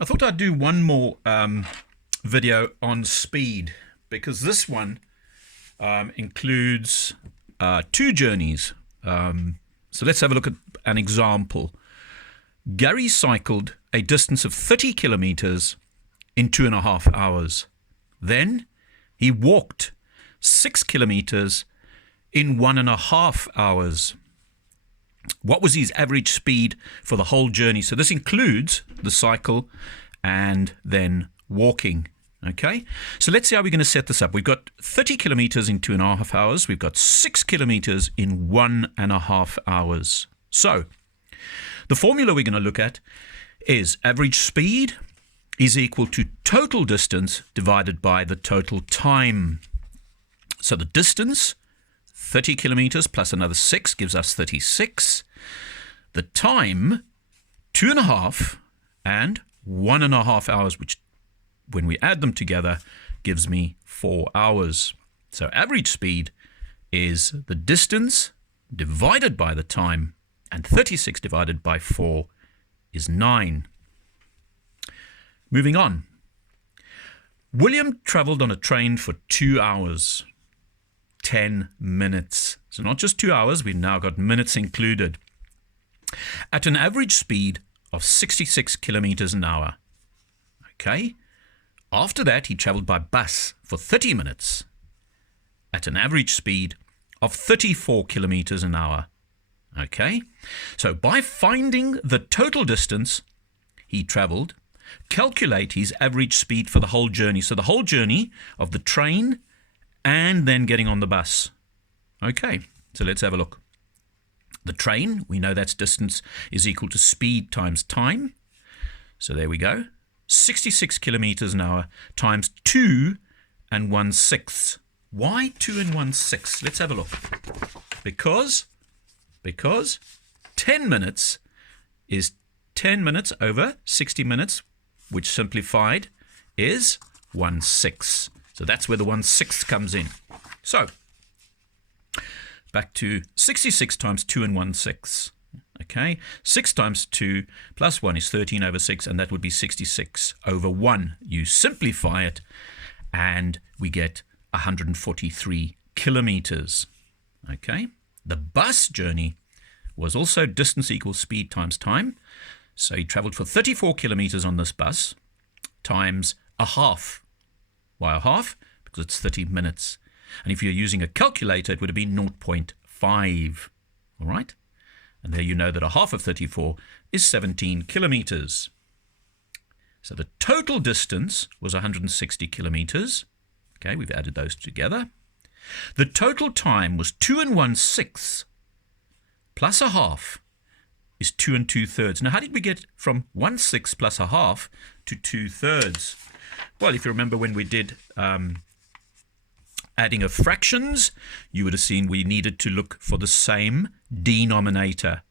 I thought I'd do one more video on speed, because this one includes two journeys. So let's have a look at an example. Gary cycled a distance of 30 kilometers in 2.5 hours. Then he walked 6 kilometers in 1.5 hours. What was his average speed for the whole journey? So this includes the cycle and then walking. Okay, so let's see how we're going to set this up. We've got 30 kilometers in 2.5 hours. We've got 6 kilometers in 1.5 hours. So the formula we're going to look at is average speed is equal to total distance divided by the total time. So the distance, 30 kilometers plus another 6 gives us 36. The time, 2.5 and 1.5 hours, which when we add them together gives me 4 hours. So average speed is the distance divided by the time, and 36 divided by 4 is 9. Moving on. William travelled on a train for 2 hours, 10 minutes. So not just 2 hours, we've now got minutes included. At an average speed of 66 kilometers an hour. Okay. After that, he travelled by bus for 30 minutes at an average speed of 34 kilometers an hour. Okay. So by finding the total distance he travelled, calculate his average speed for the whole journey. So the whole journey of the train and then getting on the bus. Okay, so let's have a look. The train, we know that's distance is equal to speed times time. So there we go. 66 kilometers an hour times 2 and 1/6. Why 2 and 1/6? Let's have a look. Because 10 minutes is 10 minutes over 60 minutes, which simplified is 1/6. So that's where the 1/6 comes in. So back to 66 times 2 and 1/6. Okay, 6 times 2 plus 1 is 13 over 6, and that would be 66 over 1. You simplify it, and we get 143 kilometers. Okay, the bus journey was also distance equals speed times time. So he traveled for 34 kilometers on this bus times a half. Why a half? Because it's 30 minutes. And if you're using a calculator, it would have been 0.5. All right? And there you know that a half of 34 is 17 kilometers. So the total distance was 160 kilometers. Okay, we've added those together. The total time was 2 and 1/6 plus a half is 2 and 2/3. Now, how did we get from 1/6 plus a half to 2/3? Well, if you remember when we did adding of fractions, you would have seen we needed to look for the same denominator.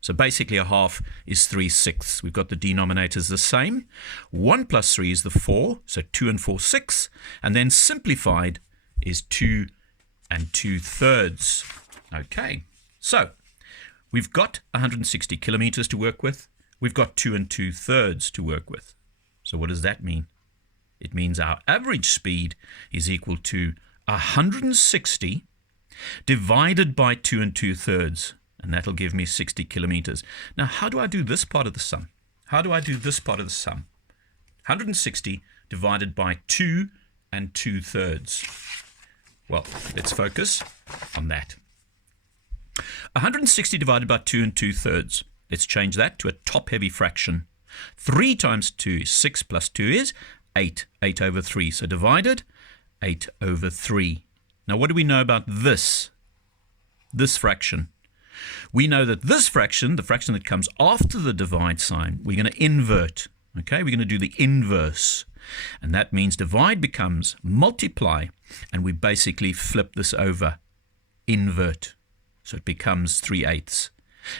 So basically a half is 3/6. We've got the denominators the same. 1 plus 3 is the 4, so 2 and 4/6. And then simplified is 2 and 2/3. Okay, so we've got 160 kilometers to work with. We've got 2 and 2/3 to work with. So what does that mean? It means our average speed is equal to 160 divided by 2 and 2/3, and that'll give me 60 kilometers. Now, how do I do this part of the sum? 160 divided by 2 and 2/3. Well, let's focus on that. 160 divided by 2 and 2/3. Let's change that to a top-heavy fraction. 3 times 2 is 6 plus 2 is 8. 8 over 3. So divided, 8 over 3. Now, what do we know about this fraction? We know that this fraction, the fraction that comes after the divide sign, we're going to invert. Okay, we're going to do the inverse. And that means divide becomes multiply, and we basically flip this over, invert. So it becomes 3/8.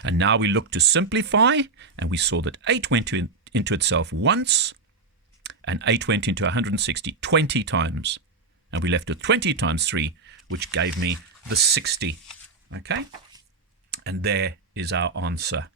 And now we look to simplify, and we saw that 8 went into itself once, and 8 went into 160 20 times. And we left with 20 times 3, which gave me the 60. Okay? And there is our answer.